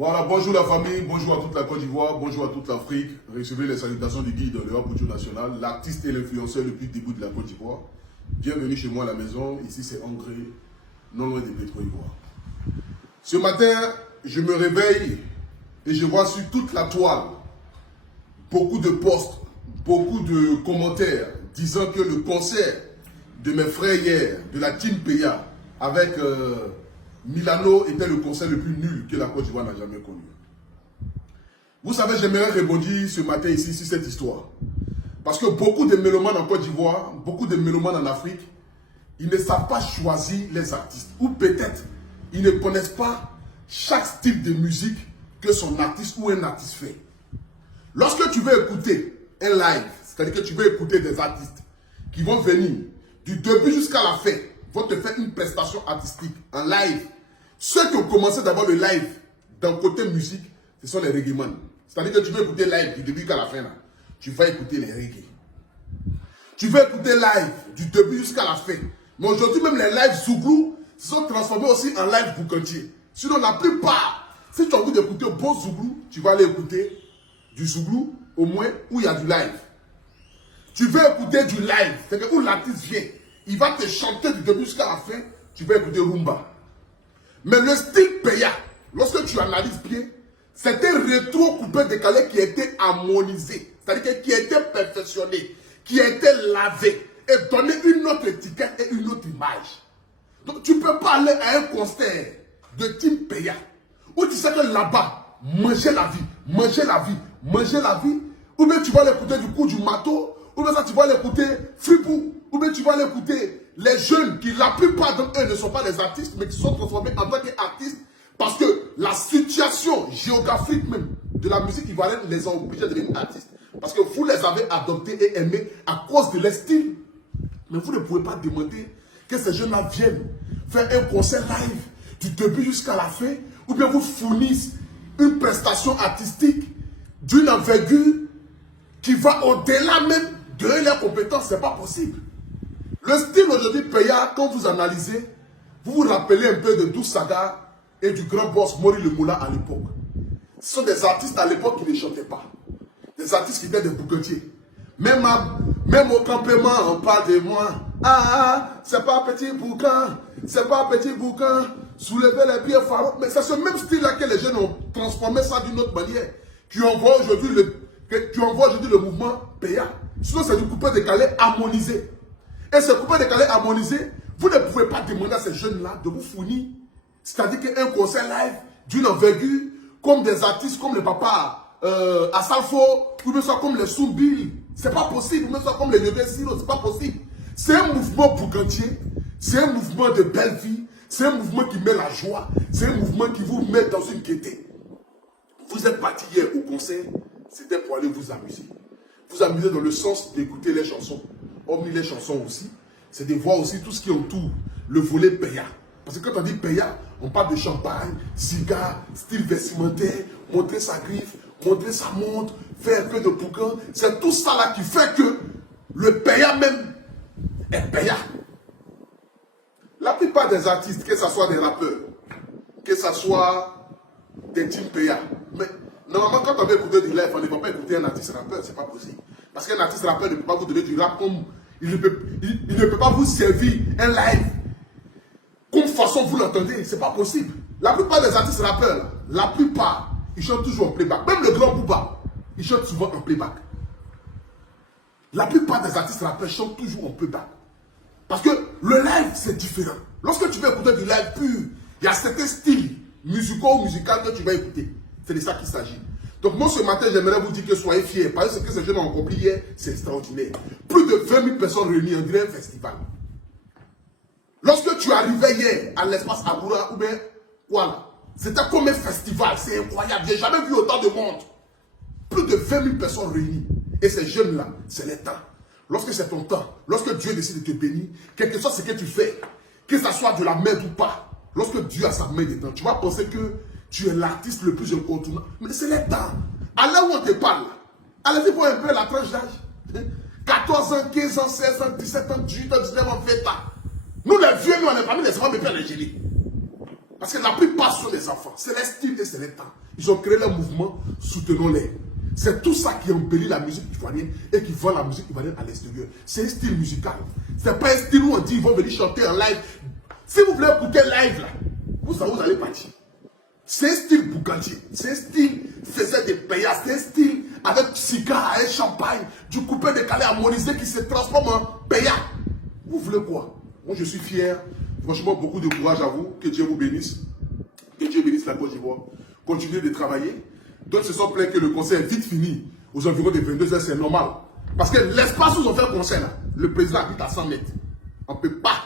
Voilà, bonjour la famille, bonjour à toute la Côte d'Ivoire, bonjour à toute l'Afrique. Recevez les salutations du guide de Léa Bouchou National, l'artiste et l'influenceur depuis le début de la Côte d'Ivoire. Bienvenue chez moi à la maison, ici c'est Angré, non loin des Pétro-Ivoire. Ce matin, je me réveille et je vois sur toute la toile beaucoup de posts, beaucoup de commentaires disant que le concert de mes frères hier, de la team Peya, avec Milano était le concert le plus nul que la Côte d'Ivoire n'a jamais connu. Vous savez, j'aimerais rebondir ce matin ici sur cette histoire. Parce que beaucoup de mélomanes en Côte d'Ivoire, beaucoup de mélomanes en Afrique, ils ne savent pas choisir les artistes. Ou peut-être, ils ne connaissent pas chaque style de musique que son artiste ou un artiste fait. Lorsque tu veux écouter un live, c'est-à-dire que tu veux écouter des artistes qui vont venir du début jusqu'à la fin, vont te faire une prestation artistique en live. Ceux qui ont commencé d'abord le live dans le côté musique, ce sont les reggaeman. C'est-à-dire que tu veux écouter live du début jusqu'à la fin, là, tu vas écouter les reggae. Tu veux écouter live du début jusqu'à la fin. Mais aujourd'hui, même les lives Zouglou se sont transformés aussi en live boucantier. Sinon, la plupart, si tu as envie d'écouter bon Zouglou, tu vas aller écouter du Zouglou, au moins, où il y a du live. Tu veux écouter du live, c'est-à-dire où l'artiste vient. Il va te chanter du début jusqu'à la fin, tu vas écouter Rumba. Mais le style Peya, lorsque tu analyses bien, c'est un rétro coupé décalé qui a été harmonisé, c'est-à-dire qui a été perfectionné, qui a été lavé et donné une autre étiquette et une autre image. Donc tu ne peux pas aller à un concert de Team Peya où tu sais que là-bas, manger la vie, manger la vie, manger la vie, ou bien tu vas l'écouter du coup du matos, ou bien ça tu vas l'écouter Fripou, ou bien tu vas l'écouter les jeunes qui la plupart d'entre eux ne sont pas des artistes mais qui se sont transformés en tant qu'artistes parce que la situation géographique même de la musique ivoirienne les a obligés de devenir artistes. Parce que vous les avez adoptés et aimés à cause de leur style. Mais vous ne pouvez pas demander que ces jeunes-là viennent faire un concert live du début jusqu'à la fin, ou bien vous fournissent une prestation artistique d'une envergure qui va au-delà même de leurs compétences. Ce n'est pas possible. Le style aujourd'hui Peya, quand vous analysez, vous vous rappelez un peu de Dou Saga et du grand boss Mori Le Moula à l'époque. Ce sont des artistes à l'époque qui ne chantaient pas. Des artistes qui étaient des bouquetiers. Même au campement, on parle de moi. C'est pas petit bouquin, c'est pas petit bouquin. Soulevez les pieds pharaons. Mais c'est ce même style-là que les jeunes ont transformé ça d'une autre manière. Qui envoie aujourd'hui le mouvement Peya. Sinon, c'est du coupé décalé harmonisé. Et ce coupé décalé harmonisé, vous ne pouvez pas demander à ces jeunes-là de vous fournir. C'est-à-dire qu'un concert live d'une envergure, comme des artistes comme le papa Asalfo, ou bien soit comme les Soumbil, c'est pas possible, ou bien soit comme les Yodé Siro, c'est pas possible. C'est un mouvement boucantier, c'est un mouvement de belle vie, c'est un mouvement qui met la joie, c'est un mouvement qui vous met dans une gaieté. Vous êtes parti hier au concert, c'était pour aller vous amuser. Vous amuser dans le sens d'écouter les chansons. Hormis les chansons aussi, c'est de voir aussi tout ce qui entoure le volet Peya. Parce que quand on dit Peya, on parle de champagne, cigare, style vestimentaire, montrer sa griffe, montrer sa montre, faire un peu de boucan. C'est tout ça là qui fait que le Peya même est Peya. La plupart des artistes, que ce soit des rappeurs, que ce soit des team Peya, mais normalement quand on veut écouter du live, on ne va pas écouter un artiste rappeur, c'est pas possible. Parce qu'un artiste rappeur ne peut pas vous donner du rap comme il ne peut pas vous servir un live comme façon vous l'entendez, c'est pas possible. La plupart des artistes rappeurs, la plupart, ils chantent toujours en playback. Même le grand Booba, il chante souvent en playback. La plupart des artistes rappeurs chantent toujours en playback. Parce que le live, c'est différent. Lorsque tu veux écouter du live pur, il y a certains styles musicaux ou musicaux que tu vas écouter. C'est de ça qu'il s'agit. Donc moi ce matin, j'aimerais vous dire que soyez fiers. Parce que ce que ces jeunes ont accompli hier, c'est extraordinaire. Plus de 20 000 personnes réunies, on dirait un festival. Lorsque tu arrivais hier à l'espace Aboura, ou bien voilà, c'était comme un festival, c'est incroyable. J'ai jamais vu autant de monde. Plus de 20 000 personnes réunies. Et ces jeunes-là, c'est le temps. Lorsque c'est ton temps, lorsque Dieu décide de te bénir, quel que soit ce que tu fais, que ça soit de la merde ou pas, lorsque Dieu a sa main dedans, tu vas penser que tu es l'artiste le plus incontournable. Mais c'est le temps. À là où on te parle, allez-y pour un peu la tranche d'âge. 14 ans, 15 ans, 16 ans, 17 ans, 18 ans, 19 ans, 20 ans. Nous les vieux, nous on est parmi les enfants, mais pas les génies. Parce que la plupart sont des enfants. C'est les styles et c'est les temps. Ils ont créé leur mouvement, soutenons-les. C'est tout ça qui embellit la musique ivoirienne et qui vend la musique ivoirienne à l'extérieur. C'est un style musical. C'est pas un style où on dit ils vont venir chanter en live. Si vous voulez écouter live là, vous allez partir. C'est un style Bugatti. C'est un style faisait des paillasses. C'est un style avec cigare et champagne, du coupé décalé harmonisé qui se transforme en paillat. Vous voulez quoi? Moi je suis fier. Franchement, beaucoup de courage à vous. Que Dieu vous bénisse. Que Dieu bénisse la Côte d'Ivoire. Continuez de travailler. D'autres se sont plaints que le concert est vite fini. Aux environs de 22h, c'est normal. Parce que l'espace où ils ont fait le concert, là, le président habite à 100 mètres. On ne peut pas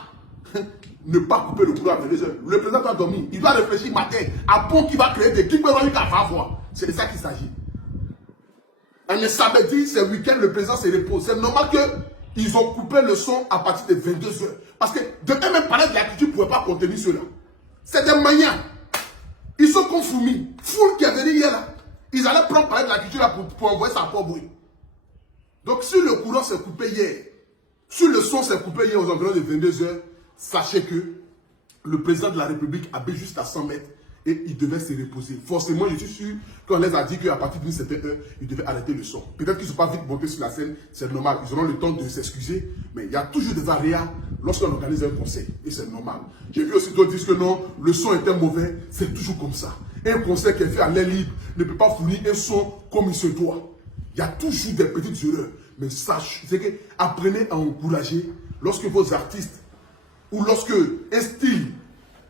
ne pas couper le courant à 22h. Le président doit dormir. Il doit réfléchir matin à pont qui va créer des clips à 20 fois. C'est de ça qu'il s'agit. Un samedi, c'est week-end, le président se repose. C'est normal qu'ils ont coupé le son à partir de 22h. Parce que de même parler de la culture ne pouvait pas contenir cela. C'est des maniants. Ils sont comme Foumi. Foule qui est venu hier là. Ils allaient prendre parler de la culture là pour envoyer ça pour bruit. Donc si le courant s'est coupé hier, si le son s'est coupé hier aux environs de 22h, sachez que le président de la République habite juste à 100 mètres et il devait se reposer. Forcément, je suis sûr qu'on les a dit qu'à partir d'une certaine heure, ils devaient arrêter le son. Peut-être qu'ils ne sont pas vite montés sur la scène, c'est normal. Ils auront le temps de s'excuser, mais il y a toujours des aléas lorsqu'on organise un concert et c'est normal. J'ai vu aussi d'autres dire que non, le son était mauvais, c'est toujours comme ça. Un concert qui est fait à l'air libre ne peut pas fournir un son comme il se doit. Il y a toujours des petites erreurs. Mais sache, c'est que apprenez à encourager lorsque vos artistes ou lorsque un style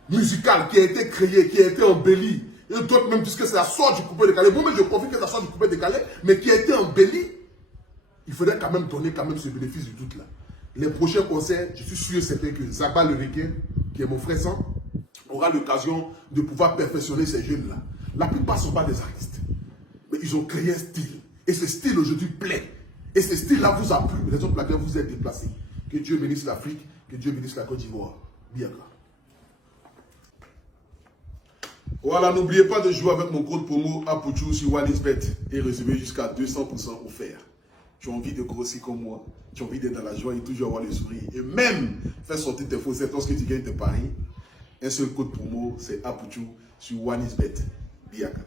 musical qui a été créé, qui a été embelli, et d'autres même disent que c'est la sorte du coupé décalé. Moi-même, je confie que c'est la sorte du coupé décalé, mais qui a été embelli, il faudrait quand même donner ce bénéfice du doute là. Les prochains concerts, je suis sûr et certain que Zaba le Requin, qui est mon frère sang, aura l'occasion de pouvoir perfectionner ces jeunes-là. La plupart ne sont pas des artistes, mais ils ont créé un style. Et ce style aujourd'hui plaît. Et ce style-là vous a plu, raison pour laquelle vous êtes déplacés. Que Dieu bénisse l'Afrique, que Dieu bénisse la Côte d'Ivoire. Bien là. Voilà, n'oubliez pas de jouer avec mon code promo APOUTCHOU sur OneXBet et recevoir jusqu'à 200% offert. Tu as envie de grossir comme moi, tu as envie d'être dans la joie et toujours avoir le sourire. Et même faire sortir tes faussettes lorsque tu gagnes tes paris. Un seul code promo, c'est APOUTCHOU sur OneXBet. Biaka.